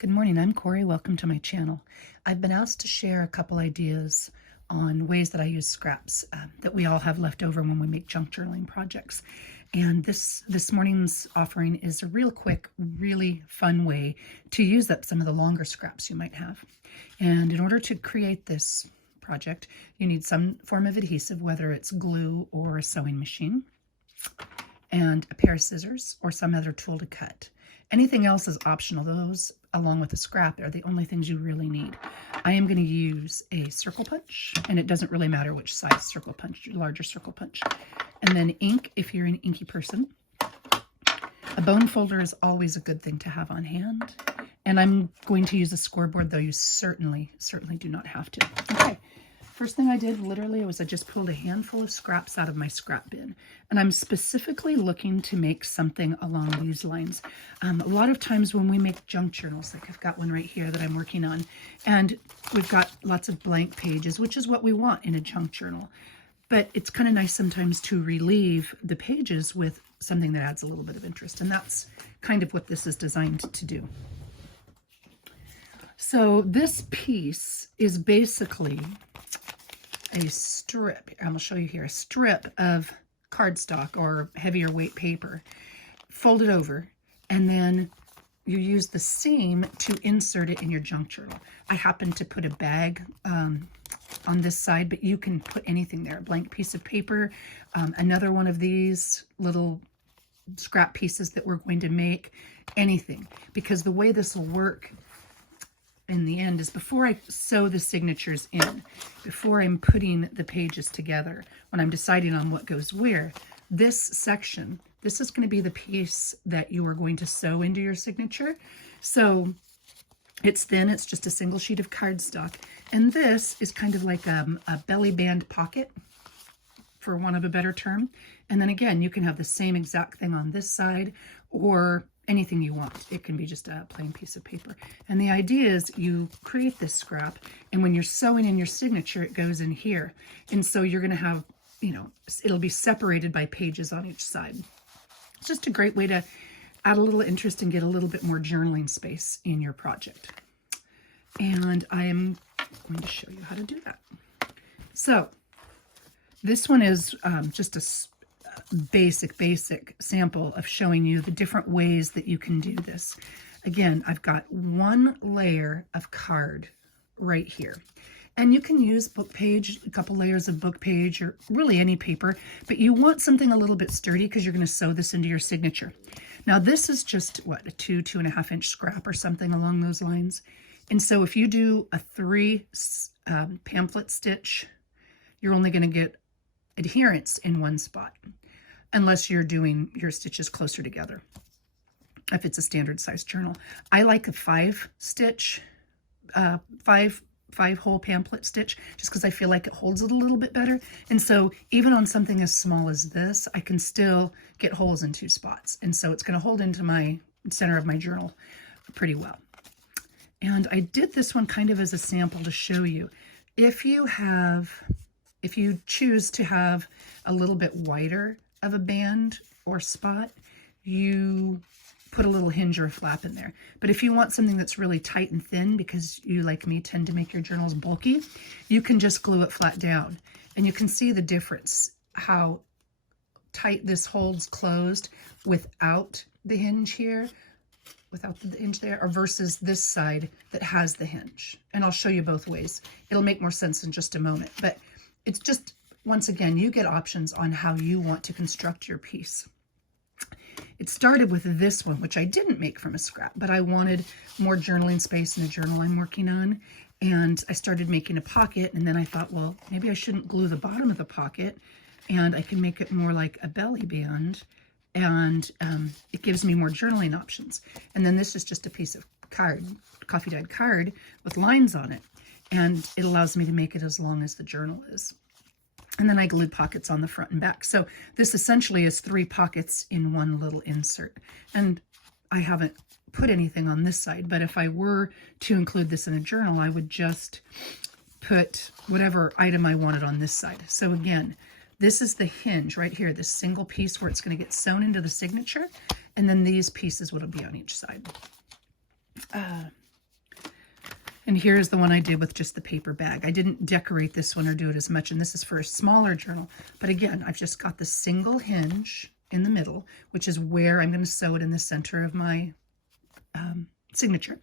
Good morning, I'm Corey. Welcome to my channel. I've been asked to share a couple ideas on ways that I use scraps that we all have left over when we make junk journaling projects. And this morning's offering is a real quick, really fun way to use up some of the longer scraps you might have. And in order to create this project, you need some form of adhesive, whether it's glue or a sewing machine, and a pair of scissors or some other tool to cut. Anything else is optional. Those, along with the scrap, are the only things you really need. I am going to use a circle punch, and it doesn't really matter which size circle punch, larger circle punch. And then ink, if you're an inky person. A bone folder is always a good thing to have on hand. And I'm going to use a scoreboard, though you certainly do not have to. Okay. First thing I did literally was I just pulled a handful of scraps out of my scrap bin, and I'm specifically looking to make something along these lines. A lot of times when we make junk journals, like I've got one right here that I'm working on, and we've got lots of blank pages, which is what we want in a junk journal. But it's kind of nice sometimes to relieve the pages with something that adds a little bit of interest, and that's kind of what this is designed to do. So this piece is basically a strip, I'm going to show you here, a strip of cardstock or heavier weight paper folded over, and then you use the seam to insert it in your junk journal. I happen to put a bag on this side, but you can put anything there, a blank piece of paper, another one of these little scrap pieces that we're going to make, anything, because the way this will work in the end is before I sew the signatures in, before I'm putting the pages together, when I'm deciding on what goes where, this section, this is going to be the piece that you are going to sew into your signature. So it's thin, it's just a single sheet of cardstock. And this is kind of like a belly band pocket, for want of a better term. And then again, you can have the same exact thing on this side or anything you want. It can be just a plain piece of paper. And the idea is you create this scrap, and when you're sewing in your signature, it goes in here. And so you're going to have, you know, it'll be separated by pages on each side. It's just a great way to add a little interest and get a little bit more journaling space in your project. And I am going to show you how to do that. So this one is just a basic sample of showing you the different ways that you can do this. Again, I've got one layer of card right here. And you can use book page, a couple layers of book page, or really any paper, but you want something a little bit sturdy because you're going to sew this into your signature. Now this is just, what, a 2.5 inch scrap or something along those lines. And so if you do a 3 pamphlet stitch, you're only going to get adherence in one spot, unless you're doing your stitches closer together, if it's a standard size journal. I like a 5 stitch, 5 hole pamphlet stitch, just because I feel like it holds it a little bit better. And so even on something as small as this, I can still get holes in 2 spots. And so it's going to hold into my center of my journal pretty well. And I did this one kind of as a sample to show you. If you choose to have a little bit wider of a band or spot, you put a little hinge or a flap in there. But if you want something that's really tight and thin, because you, like me, tend to make your journals bulky, you can just glue it flat down. And you can see the difference, how tight this holds closed without the hinge here, without the hinge there, or versus this side that has the hinge. And I'll show you both ways. It'll make more sense in just a moment. But it's just, once again, you get options on how you want to construct your piece. It started with this one, which I didn't make from a scrap, but I wanted more journaling space in the journal I'm working on. And I started making a pocket, and then I thought, well, maybe I shouldn't glue the bottom of the pocket, and I can make it more like a belly band, and it gives me more journaling options. And then this is just a piece of card, coffee dyed card with lines on it, and it allows me to make it as long as the journal is. And then I glued pockets on the front and back. So this essentially is 3 pockets in one little insert. And I haven't put anything on this side, but if I were to include this in a journal, I would just put whatever item I wanted on this side. So again, this is the hinge right here, this single piece where it's going to get sewn into the signature, and then these pieces would be on each side. And here's the one I did with just the paper bag. I didn't decorate this one or do it as much, and this is for a smaller journal. But again, I've just got the single hinge in the middle, which is where I'm going to sew it in the center of my signature.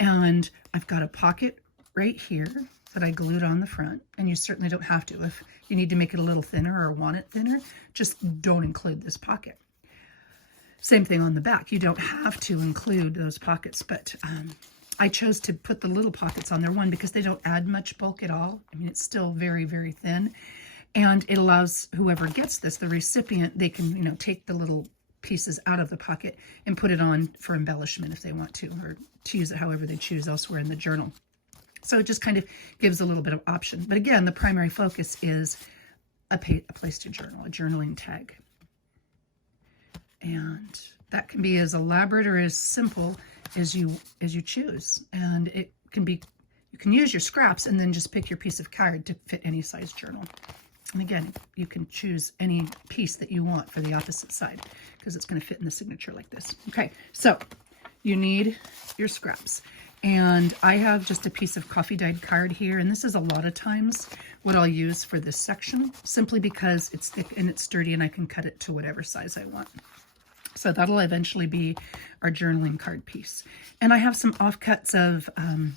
And I've got a pocket right here that I glued on the front, and you certainly don't have to. If you need to make it a little thinner or want it thinner, just don't include this pocket. Same thing on the back. You don't have to include those pockets, but I chose to put the little pockets on there, one, because they don't add much bulk at all. I mean, it's still very, very thin, and it allows whoever gets this, the recipient, they can, you know, take the little pieces out of the pocket and put it on for embellishment if they want to, or to use it however they choose elsewhere in the journal. So it just kind of gives a little bit of option. But again, the primary focus is a place to journal, a journaling tag. And that can be as elaborate or as simple as you choose. And it can be, you can use your scraps and then just pick your piece of card to fit any size journal. And again, you can choose any piece that you want for the opposite side because it's going to fit in the signature like this. Okay, so you need your scraps. And I have just a piece of coffee dyed card here, and this is a lot of times what I'll use for this section, simply because it's thick and it's sturdy and I can cut it to whatever size I want. So that'll eventually be our journaling card piece. And I have some offcuts of an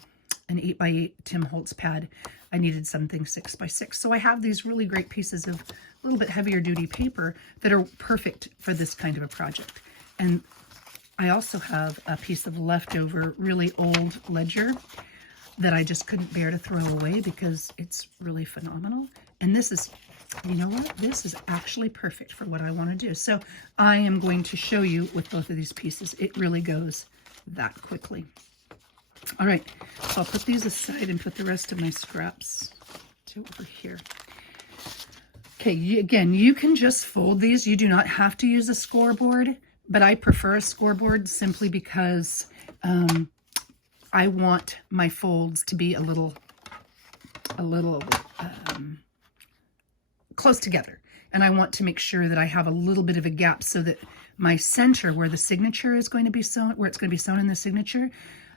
8x8 Tim Holtz pad. I needed something 6x6. So I have these really great pieces of a little bit heavier duty paper that are perfect for this kind of a project. And I also have a piece of leftover really old ledger that I just couldn't bear to throw away because it's really phenomenal. And this is, you know what? This is actually perfect for what I want to do. So I am going to show you with both of these pieces. It really goes that quickly. All right, so I'll put these aside and put the rest of my scraps to over here. Okay, again, you can just fold these. You do not have to use a scoreboard, but I prefer a scoreboard simply because I want my folds to be a little close together. And I want to make sure that I have a little bit of a gap so that my center where the signature is going to be sewn, where it's going to be sewn in the signature,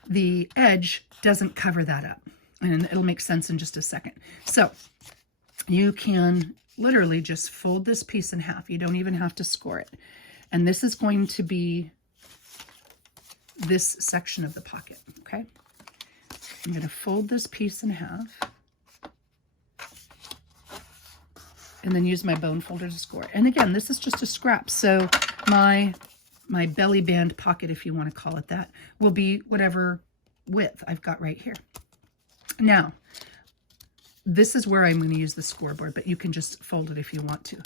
the edge doesn't cover that up. And it'll make sense in just a second. So you can literally just fold this piece in half. You don't even have to score it. And this is going to be this section of the pocket, okay? I'm going to fold this piece in half and then use my bone folder to score. And again, this is just a scrap. So my belly band pocket, if you want to call it that, will be whatever width I've got right here. Now, this is where I'm going to use the scoreboard, but you can just fold it if you want to.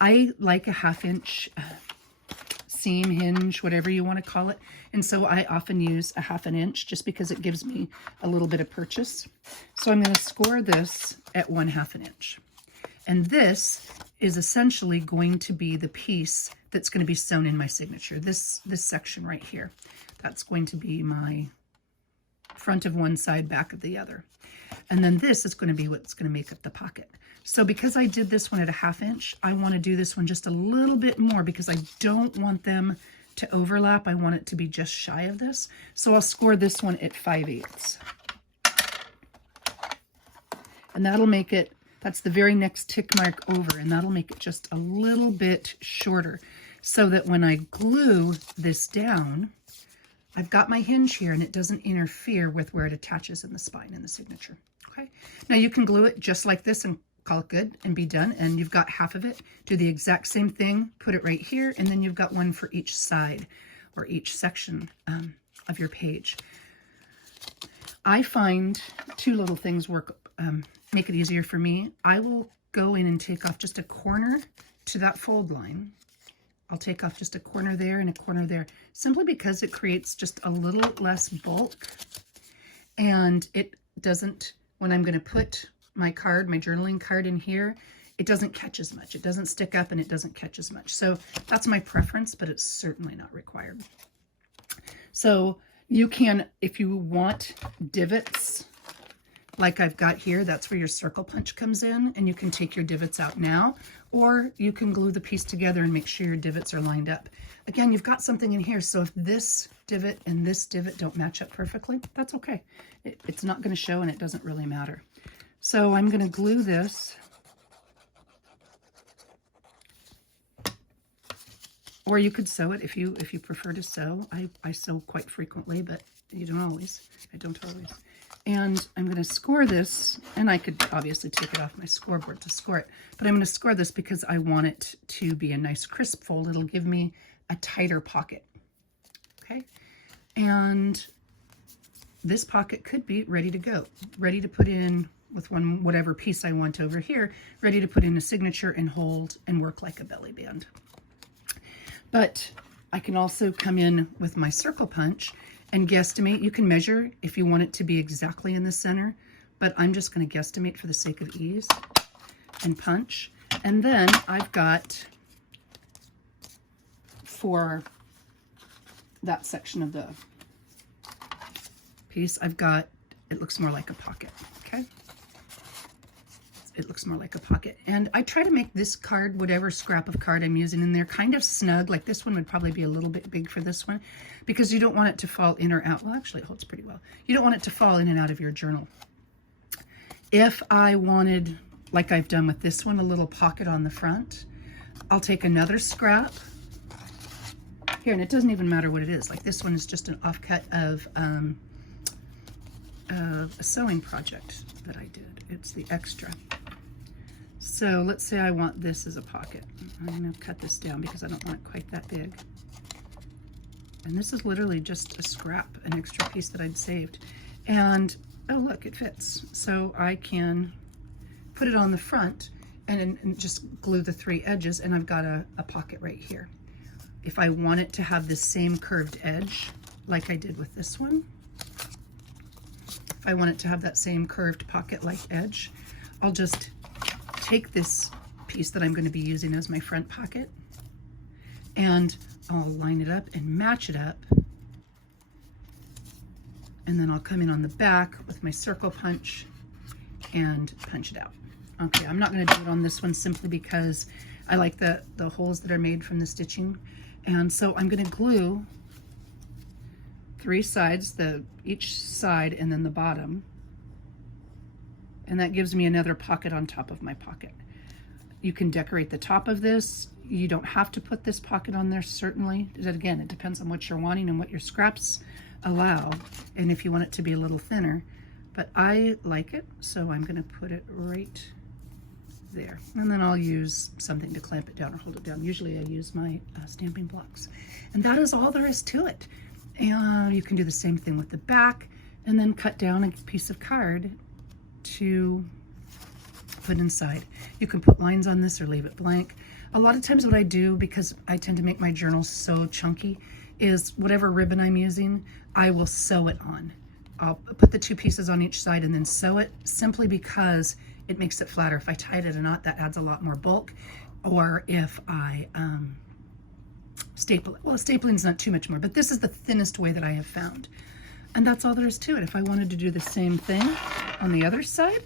I like a 1/2 inch seam, hinge, whatever you want to call it. And so I often use a 1/2 inch just because it gives me a little bit of purchase. So I'm going to score this at 1/2 inch. And this is essentially going to be the piece that's going to be sewn in my signature. This section right here, that's going to be my front of one side, back of the other. And then this is going to be what's going to make up the pocket. So because I did this one at a 1/2 inch, I want to do this one just a little bit more because I don't want them to overlap. I want it to be just shy of this. So I'll score this one at 5/8. And that'll make it, that's the very next tick mark over, and that'll make it just a little bit shorter so that when I glue this down, I've got my hinge here and it doesn't interfere with where it attaches in the spine in the signature. Okay. Now you can glue it just like this and call it good and be done. And you've got half of it. Do the exact same thing, put it right here, and then you've got one for each side or each section of your page. I find two little things work, make it easier for me. I will go in and take off just a corner to that fold line. I'll take off just a corner there and a corner there, simply because it creates just a little less bulk. And it doesn't, when I'm going to put my card, my journaling card in here, it doesn't catch as much. It doesn't stick up and it doesn't catch as much. So that's my preference, but it's certainly not required. So you can, if you want divots, like I've got here, that's where your circle punch comes in, and you can take your divots out now, or you can glue the piece together and make sure your divots are lined up. Again, you've got something in here, so if this divot and this divot don't match up perfectly, that's okay. It's not going to show, and it doesn't really matter. So I'm going to glue this, or you could sew it if you prefer to sew. I sew quite frequently, but you don't always. I don't always. And I'm going to score this, and I could obviously take it off my scoreboard to score it, but I'm going to score this because I want it to be a nice crisp fold. It'll give me a tighter pocket. Okay, and this pocket could be ready to go, ready to put in with whatever piece I want over here, ready to put in a signature and hold and work like a belly band. But I can also come in with my circle punch and guesstimate. You can measure if you want it to be exactly in the center, but I'm just going to guesstimate for the sake of ease and punch. And then I've got, for that section of the piece, I've got, it looks more like a pocket, okay? It looks more like a pocket. And I try to make this card, whatever scrap of card I'm using in there, kind of snug. Like this one would probably be a little bit big for this one, because you don't want it to fall in or out. Well, actually it holds pretty well. You don't want it to fall in and out of your journal. If I wanted, like I've done with this one, a little pocket on the front, I'll take another scrap here, and it doesn't even matter what it is. Like this one is just an offcut of a sewing project that I did. It's the extra. So let's say I want this as a pocket. I'm going to cut this down because I don't want it quite that big. And this is literally just a scrap, an extra piece that I'd saved. And oh look, it fits. So I can put it on the front and just glue the 3 edges, and I've got a pocket right here. If I want it to have the same curved edge like I did with this one, if I want it to have that same curved pocket-like edge, I'll just take this piece that I'm going to be using as my front pocket, and I'll line it up and match it up, and then I'll come in on the back with my circle punch and punch it out. Okay, I'm not going to do it on this one simply because I like the holes that are made from the stitching, and so I'm going to glue 3 sides, each side and then the bottom, and that gives me another pocket on top of my pocket. You can decorate the top of this. You don't have to put this pocket on there, certainly. Again, it depends on what you're wanting and what your scraps allow, and if you want it to be a little thinner. But I like it, so I'm going to put it right there. And then I'll use something to clamp it down or hold it down. Usually I use my stamping blocks. And that is all there is to it. And you can do the same thing with the back, and then cut down a piece of card to put inside. You can put lines on this or leave it blank. A lot of times what I do, because I tend to make my journals so chunky, is whatever ribbon I'm using, I will sew it on. I'll put the 2 pieces on each side and then sew it, simply because it makes it flatter. If I tie it in a knot, that adds a lot more bulk. Or if I staple it. Well, stapling is not too much more, but this is the thinnest way that I have found. And that's all there is to it. If I wanted to do the same thing on the other side,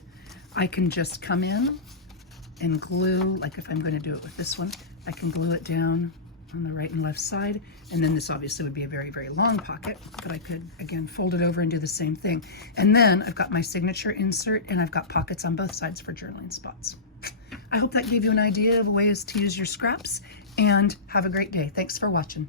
I can just come in and glue, like if I'm going to do it with this one, I can glue it down on the right and left side. And then this obviously would be a very, very long pocket, but I could, again, fold it over and do the same thing. And then I've got my signature insert, and I've got pockets on both sides for journaling spots. I hope that gave you an idea of ways to use your scraps, and have a great day. Thanks for watching.